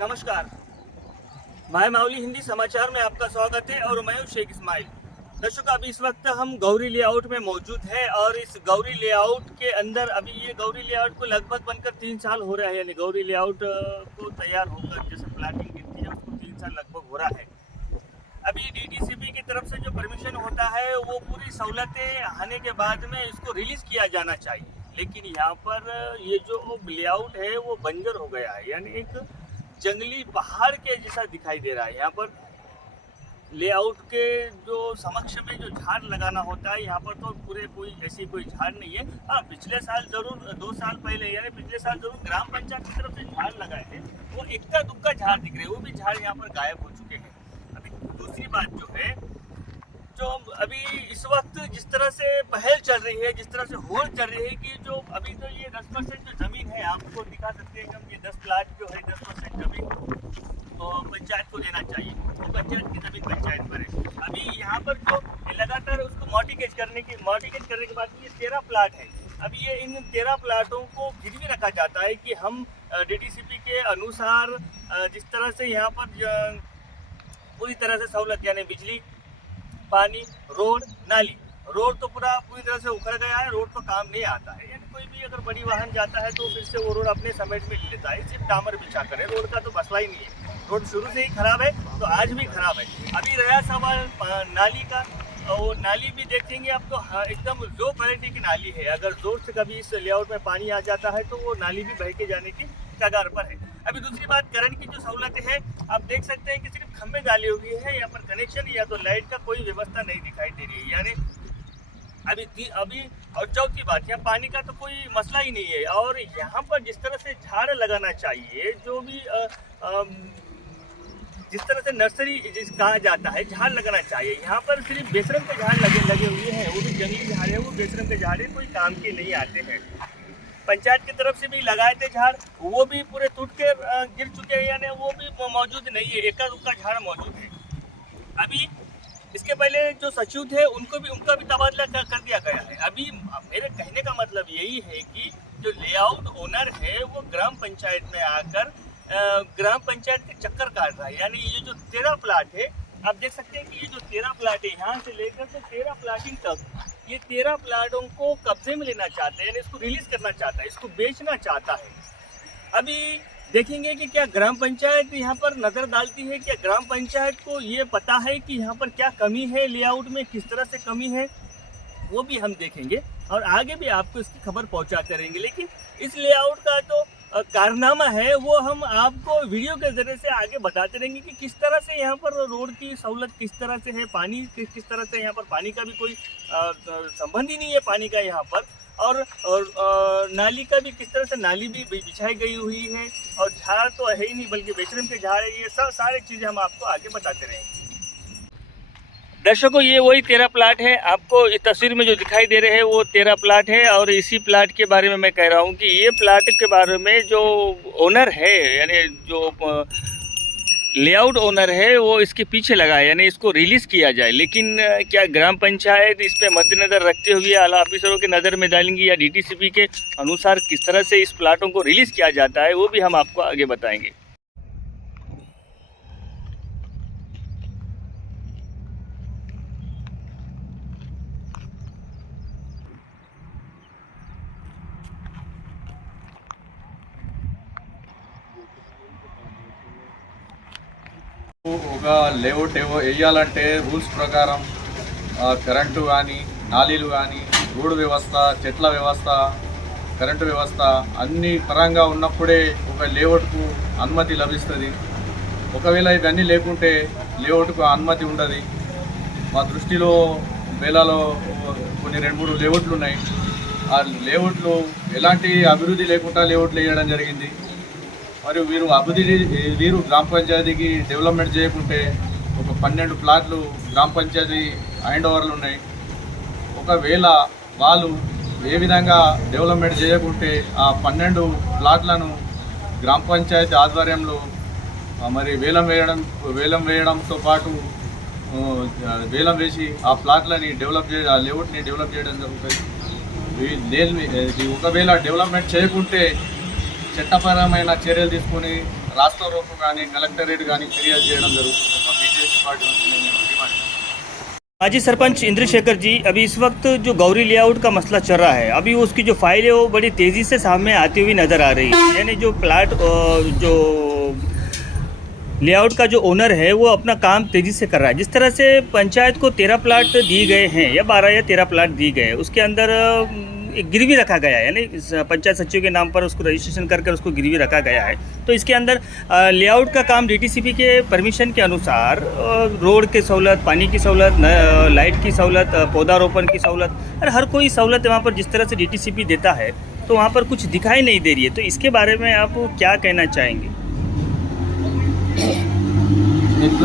नमस्कार, भाई मावली हिंदी समाचार में आपका स्वागत है और मैं हूं शेख इस्माइल। दर्शकों, अभी इस वक्त हम गौरी लेआउट में मौजूद है और इस गौरी लेआउट के अंदर अभी ये गौरी लेआउट को लगभग बनकर 3 साल हो रहा है। यानी गौरी लेआउट को तैयार होकर जैसे प्लाटिंग गिनती है उसको 3 साल लगभग हो रहा है। अभी डीटीसीपी की तरफ से जो परमिशन होता है वो पूरी सहूलतें आने के बाद में इसको रिलीज किया जाना चाहिए, लेकिन यहाँ पर ये जो लेआउट है वो बंजर हो गया है। यानी एक जंगली पहाड़ के जैसा दिखाई दे रहा है। यहाँ पर लेआउट के जो समक्ष में जो झाड़ लगाना होता है यहाँ पर तो पूरे कोई झाड़ नहीं है। हाँ, पिछले साल जरूर 2 साल पहले यानी पिछले साल जरूर ग्राम पंचायत की तरफ से झाड़ लगाए थे, वो इक्का दुक्का झाड़ दिख रहे हैं, वो भी झाड़ यहाँ पर गायब हो चुके हैं। अभी दूसरी बात जो है, जो अभी इस वक्त जिस तरह से पहल चल रही है, जिस तरह से होड़ चल रही है कि जो अभी तो ये 10% जो जमीन है आपको दिखा सकते हैं कि हम ये 10 प्लाट जो है 10% जमीन तो पंचायत को देना चाहिए, तो पंचायत की जमीन पंचायत पर है। अभी यहाँ पर जो लगातार उसको मॉडिफिकेट करने के बाद ये 13 प्लाट है। अभी ये इन 13 प्लाटों को गिरवी रखा जाता है कि हम डीटीसीपी के अनुसार जिस तरह से यहाँ पर पूरी तरह से सहूलत यानी बिजली, पानी, रोड, नाली। रोड तो पूरी तरह से उखड़ गया है, रोड तो काम नहीं आता है। यानी कोई भी अगर बड़ी वाहन जाता है तो फिर से वो रोड अपने समेट में ले लेता है, सिर्फ डामर बिछा कर है। रोड का तो मसला ही नहीं है, रोड शुरू से ही खराब है तो आज भी खराब है। अभी रहा सवाल नाली का, वो नाली भी देखेंगे आप तो एकदम लो क्वालिटी की नाली है। अगर जोर से कभी इस लेआउट में पानी आ जाता है तो वो नाली भी बह के जाने की कगार पर है। अभी दूसरी बात, करंट की जो सहूलतें हैं आप देख सकते हैं कि सिर्फ खंभे डाले हुए हैं, यहाँ पर कनेक्शन या तो लाइट का कोई व्यवस्था नहीं दिखाई दे रही है। यानी अभी और चौथी बात, यहाँ पानी का तो कोई मसला ही नहीं है। और यहाँ पर जिस तरह से झाड़ लगाना चाहिए, जो भी जिस तरह से नर्सरी कहा जाता है झाड़ लगाना चाहिए, यहाँ पर सिर्फ बेशरम के झाड़ लगे हुए हैं, वो भी जंगली झाड़ है, वो बेशरम के झाड़ है, कोई काम के नहीं आते हैं। पंचायत की तरफ से भी लगाए थे झाड़, वो भी पूरे टूट के गिर चुके हैं, यानी वो भी मौजूद नहीं है, एका दुक्का झाड़ मौजूद है। अभी इसके पहले जो सचिव थे उनका भी तबादला कर दिया गया है। अभी मेरे कहने का मतलब यही है कि जो लेआउट ओनर है वो ग्राम पंचायत में आकर ग्राम पंचायत के चक्कर काट रहा है। यानी ये जो 13 प्लाट है, आप देख सकते हैं कि ये जो 13 प्लाट है यहाँ से लेकर तो 13 प्लाटिंग तक, ये 13 प्लाटों को कब्जे में लेना चाहते हैं, यानी इसको रिलीज करना चाहता है, इसको बेचना चाहता है। अभी देखेंगे कि क्या ग्राम पंचायत यहाँ पर नज़र डालती है, क्या ग्राम पंचायत को ये पता है कि यहाँ पर क्या कमी है, लेआउट में किस तरह से कमी है, वो भी हम देखेंगे और आगे भी आपको इसकी खबर पहुँचाते रहेंगे। लेकिन इस लेआउट का तो कारनामा है वो हम आपको वीडियो के जरिए से आगे बताते रहेंगे कि किस तरह से यहाँ पर रोड की सहूलत किस तरह से है, पानी किस तरह से, यहाँ पर पानी का भी कोई संबंध ही नहीं है पानी का यहाँ पर, और नाली का भी किस तरह से नाली भी बिछाई गई हुई है, और झाड़ तो है ही नहीं बल्कि बेशरम के झाड़ है। ये सब सारी चीज़ें हम आपको आगे बताते रहेंगे। दर्शकों, ये वही 13 प्लाट है, आपको इस तस्वीर में जो दिखाई दे रहे हैं वो 13 प्लाट है। और इसी प्लाट के बारे में मैं कह रहा हूँ कि ये प्लाट के बारे में जो ओनर है, यानी जो लेआउट ओनर है, वो इसके पीछे लगा है, यानी इसको रिलीज़ किया जाए। लेकिन क्या ग्राम पंचायत इस पे मद्देनज़र रखते हुए आला ऑफिसरों के नज़र में डालेंगी या डीटीसीपी के अनुसार किस तरह से इस प्लाटों को रिलीज़ किया जाता है, वो भी हम आपको आगे बताएंगे। ఒక లేఅవుట్ వేయాలంటే రూల్స్ ప్రకారం కరెంటు కానీ, నాలీలు కానీ, రోడ్డు వ్యవస్థ, చెట్ల వ్యవస్థ, కరెంటు వ్యవస్థ అన్ని పరంగా ఉన్నప్పుడే ఒక లేఅవుట్కు అనుమతి లభిస్తుంది. ఒకవేళ ఇవన్నీ లేకుంటే లేఅవుట్కు అనుమతి ఉండదు. మా దృష్టిలో వేలాలో కొన్ని 2-3 లేఅవుట్లు ఉన్నాయి. ఆ లేఅవుట్లు ఎలాంటి అభివృద్ధి లేకుండా లేఅవుట్లు వేయడం జరిగింది. మరియు వీరు గ్రామ పంచాయతీకి డెవలప్మెంట్ చేయకుంటే ఒక 12 ప్లాట్లు గ్రామ పంచాయతీ హ్యాండ్ ఓవర్లు ఉన్నాయి. ఒకవేళ వాళ్ళు ఏ విధంగా డెవలప్మెంట్ చేయకుంటే ఆ 12 ప్లాట్లను గ్రామ పంచాయతీ ఆధ్వర్యంలో మరి వేలం వేయడంతో పాటు వేలం వేసి ఆ ప్లాట్లని ఆ లేఅవుట్ని డెవలప్ చేయడం జరుగుతుంది. ఒకవేళ డెవలప్మెంట్ చేయకుంటే చట్టపరమైన చర్యలు తీసుకొని రాస్తా రోపు కానీ కలెక్టరేట్ కానీ ఫిర్యాదు చేయడం జరుగుతుంది మా బీజేపీ పార్టీ నుంచి నేను డిమాండ్ చేస్తున్నాను. माजी सरपंच इंद्रशेखर जी, अभी इस वक्त जो गौरी लेआउट का मसला चल रहा है, अभी उसकी जो फाइल है वो बड़ी तेज़ी से सामने आती हुई नज़र आ रही है। यानी जो प्लाट जो लेआउट का जो ओनर है वो अपना काम तेज़ी से कर रहा है। जिस तरह से पंचायत को 13 प्लाट दिए गए हैं या 12 या 13 प्लाट दिए गए, उसके अंदर एक गिरवी रखा गया है, यानी पंचायत सचिव के नाम पर उसको रजिस्ट्रेशन करके उसको गिरवी रखा गया है। तो इसके अंदर लेआउट का काम डीटीसीपी के परमिशन के अनुसार रोड की सहूलत, पानी की सहूलत, लाइट की सहूलत, पौधारोपण की सहूलत और हर कोई सहूलत वहाँ पर जिस तरह से डीटीसीपी देता है तो वहाँ पर कुछ दिखाई नहीं दे रही है। तो इसके बारे में आप क्या कहना चाहेंगे? एक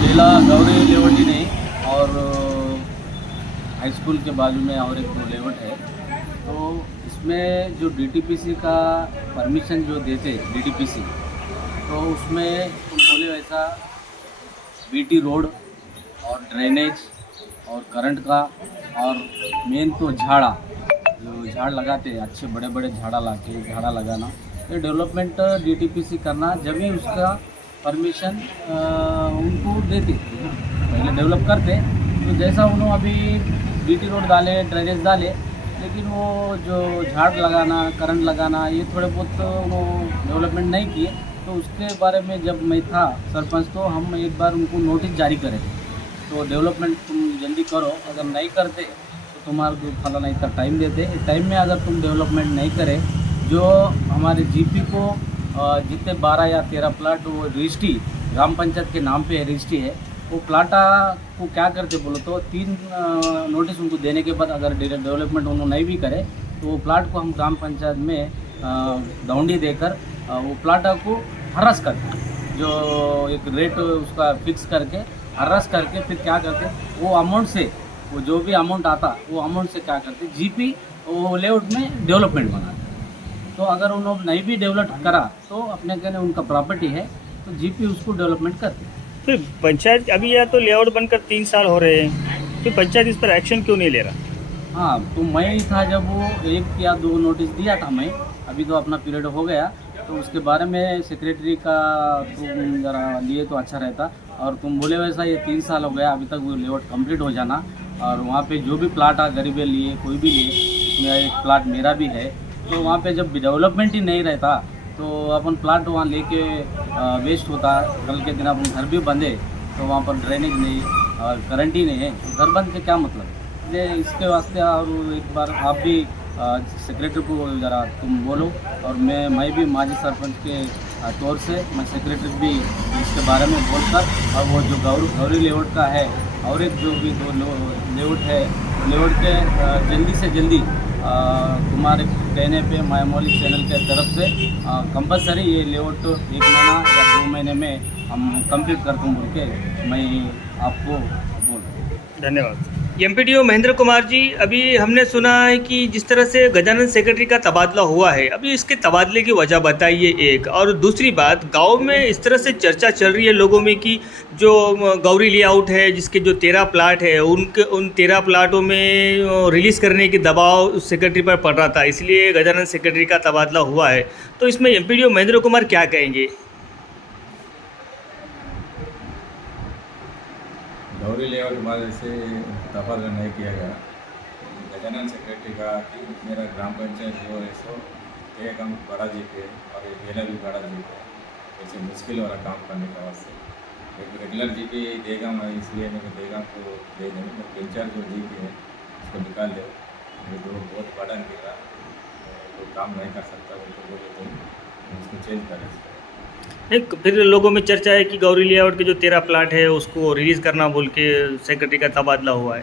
जिला गौरी लेआउट ही नहीं और हाई स्कूल के बाजू में और एक लेआउट है। तो इसमें जो डीटीपीसी का परमिशन जो देते डीटीपीसी, तो उसमें तुम बोले वैसा बीटी रोड और ड्रेनेज और करंट का और मेन तो झाड़ा, जो झाड़ लगाते हैं अच्छे बड़े बड़े झाड़ा लगाना, ये डेवलपमेंट डीटीपीसी करना जब भी उसका परमिशन उनको देते। पहले डेवलप करते तो जैसा उन्होंने अभी बीटी रोड डाले, ड्रेनेज डाले, लेकिन वो जो झाड़ लगाना, करंट लगाना, ये थोड़े बहुत वो डेवलपमेंट नहीं किए। तो उसके बारे में जब मैं था सरपंच तो हम एक बार उनको नोटिस जारी करे थे, तो डेवलपमेंट तुम जल्दी करो, अगर नहीं करते तो तुम्हारे को फलाना इतना टाइम देते, टाइम में अगर तुम डेवलपमेंट नहीं करे, जो हमारे जीपी को जितने 12 या 13 प्लाट वो रजिस्ट्री ग्राम पंचायत के नाम पे रजिस्ट्री है, वो प्लाटा को क्या करते बोलो तो 3 नोटिस उनको देने के बाद अगर डेवलपमेंट उन्होंने नहीं भी करे तो वो प्लाट को हम ग्राम पंचायत में दौंडी देकर वो प्लाटा को हरास करते, जो एक रेट उसका फिक्स करके हरास करके फिर क्या करते, वो अमाउंट से वो जो भी अमाउंट आता वो अमाउंट से क्या करते जीपी वो लेआउट में डेवलपमेंट बनाते। तो अगर उन्होंने नहीं भी डेवलप करा तो अपने कहने उनका प्रॉपर्टी है तो जीपी उसको डेवलपमेंट करते। फिर पंचायत अभी या तो लेआउट बनकर 3 साल हो रहे हैं, फिर पंचायत इस पर एक्शन क्यों नहीं ले रहा? हाँ, तो मैं ही था जब वो 1 या 2 नोटिस दिया था मैं, अभी तो अपना पीरियड हो गया, तो उसके बारे में सेक्रेटरी का तुम ज़रा लिए तो अच्छा रहता। और तुम बोले वैसा ये 3 साल हो गया, अभी तक वो लेआउट कंप्लीट हो जाना, और वहाँ पे जो भी प्लाट आ गरीबे लिए कोई भी लिए, इसमें एक प्लाट मेरा भी है, तो वहाँ पे जब डेवलपमेंट ही नहीं रहता तो अपन प्लाट वहाँ लेके वेस्ट होता। कल के दिन अपन घर भी बंधे तो वहाँ पर ड्रेनेज नहीं और करंट ही नहीं है, तो घर बंद के क्या मतलब। ये इसके वास्ते और एक बार आप भी सेक्रेटरी को ज़रा तुम बोलो, और मैं भी माजी सरपंच के तौर से मैं सेक्रेटरी भी इसके बारे में बोलकर, और वो जो गौरी लेआउट का है और एक जो भी 2 लेआउट है, लेआउट के जल्दी से जल्दी तुम्हारे कहने पे मायामौली चैनल के तरफ से कंपलसरी ये लेआउट 1 महीना या 2 महीने में हम कंप्लीट कर दूँ बोल के मैं आपको बोल। धन्यवाद। एमपीडीओ महेंद्र कुमार जी, अभी हमने सुना है कि जिस तरह से गजानन सेक्रेटरी का तबादला हुआ है, अभी इसके तबादले की वजह बताइए एक, और दूसरी बात, गांव में इस तरह से चर्चा चल रही है लोगों में कि जो गौरी लेआउट है जिसके जो 13 प्लाट है उन 13 प्लाटों में रिलीज़ करने की दबाव उस सेक्रेटरी पर पड़ रहा था, इसलिए गजानन सेक्रेटरी का तबादला हुआ है। तो इसमें एमपीडीओ महेंद्र कुमार क्या कहेंगे? गौरी लेआउट वाले से तबादला नहीं किया गया। गजानन सेक्रेटरी का कि मेरा ग्राम पंचायत जो है सो एक हम बड़ा जी के और एक बेला भी बड़ा जी के, ऐसे मुश्किल वाला काम करने का वास्ते एक रेगुलर जी पी देगा, मैं इसलिए मैंने देगा को दे देंगे, तो 3-4 जो जी पी है उसको निकाल दो, ये तो बहुत बड़ा निकला तो काम नहीं कर सकता उनको बोले तो उसको चेंज करें। एक फिर लोगों में चर्चा है कि गौरी लेआउट के जो 13 प्लाट है उसको रिलीज़ करना बोल के सेक्रेटरी का तबादला हुआ है।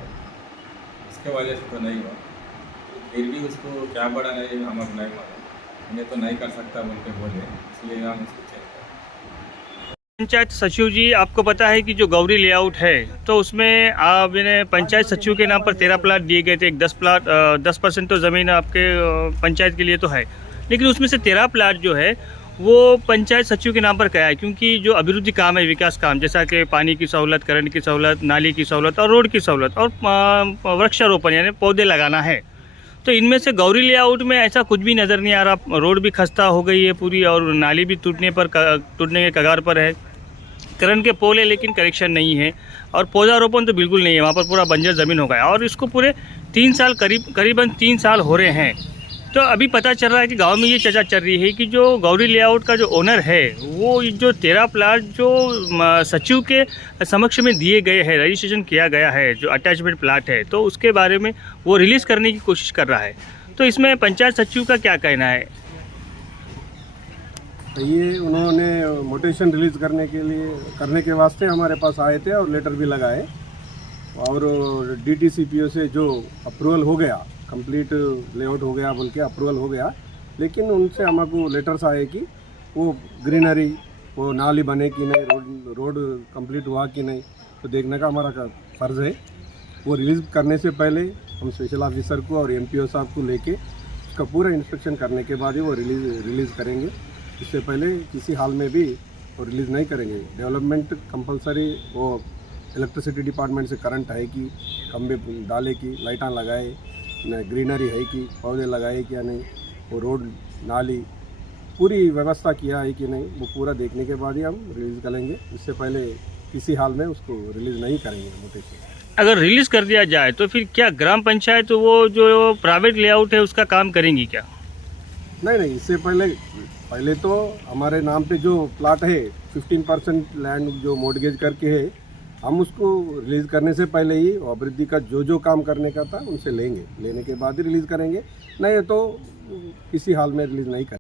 इसके वजह से तो नहीं हुआ, फिर भी उसको क्या बड़ा नहीं हम अब नहीं मालूम, उन्हें तो नहीं कर सकता बोल के बोले, इसलिए हम उसको चेंज करें। पंचायत सचिव जी, आपको पता है कि जो गौरी लेआउट है तो उसमें आपने पंचायत सचिव के नाम पर 13 प्लाट दिए गए थे। एक 10% तो ज़मीन आपके पंचायत के लिए तो है, लेकिन उसमें से 13 प्लाट जो है वो पंचायत सचिव के नाम पर क्या है, क्योंकि जो अभिवृद्धि काम है, विकास काम, जैसा कि पानी की सहूलत, करंट की सहूलत, नाली की सहूलत और रोड की सहूलत और वृक्षारोपण यानी पौधे लगाना है, तो इनमें से गौरी लेआउट में ऐसा कुछ भी नज़र नहीं आ रहा। रोड भी खस्ता हो गई है पूरी और नाली भी टूटने के कगार पर है। करंट के पोल है लेकिन कनेक्शन नहीं है और पौधारोपण तो बिल्कुल नहीं है, वहाँ पर पूरा बंजर ज़मीन हो गया और इसको पूरे 3 साल करीबन 3 साल हो रहे हैं। तो अभी पता चल रहा है कि गांव में ये चर्चा चल रही है कि जो गौरी लेआउट का जो ओनर है वो जो 13 प्लाट जो सचिव के समक्ष में दिए गए हैं, रजिस्ट्रेशन किया गया है, जो अटैचमेंट प्लाट है, तो उसके बारे में वो रिलीज़ करने की कोशिश कर रहा है। तो इसमें पंचायत सचिव का क्या कहना है? ये उन्होंने मोटेशन रिलीज़ करने के वास्ते हमारे पास आए थे और लेटर भी लगाए और DTCPO से जो अप्रूवल हो गया, कंप्लीट लेआउट हो गया बोल के अप्रूवल हो गया, लेकिन उनसे हमको लेटर्स आए कि वो ग्रीनरी, वो नाली बने कि नहीं, रोड कंप्लीट हुआ कि नहीं, तो देखने का हमारा फ़र्ज़ है। वो रिलीज़ करने से पहले हम स्पेशल ऑफिसर को और MPO साहब को लेके उसका पूरा इंस्पेक्शन करने के बाद ही वो रिलीज़ करेंगे। इससे पहले किसी हाल में भी वो रिलीज़ नहीं करेंगे। डेवलपमेंट कंपलसरी वो इलेक्ट्रिसिटी डिपार्टमेंट से करंट है कि खंबे डाले कि लाइटां लगाए, ग्रीनरी है कि पौधे लगाए क्या नहीं, वो रोड नाली पूरी व्यवस्था किया है कि नहीं, वो पूरा देखने के बाद ही हम रिलीज़ करेंगे। इससे पहले किसी हाल में उसको रिलीज़ नहीं करेंगे मोटेशन। अगर रिलीज़ कर दिया जाए तो फिर क्या ग्राम पंचायत वो जो प्राइवेट लेआउट है उसका काम करेंगी क्या? नहीं, इससे पहले तो हमारे नाम पे जो प्लाट है 15% लैंड जो मॉर्टगेज करके है, हम उसको रिलीज़ करने से पहले ही अभिवृद्धि का जो काम करने का था उनसे लेंगे, लेने के बाद ही रिलीज़ करेंगे, नहीं तो किसी हाल में रिलीज़ नहीं करेंगे।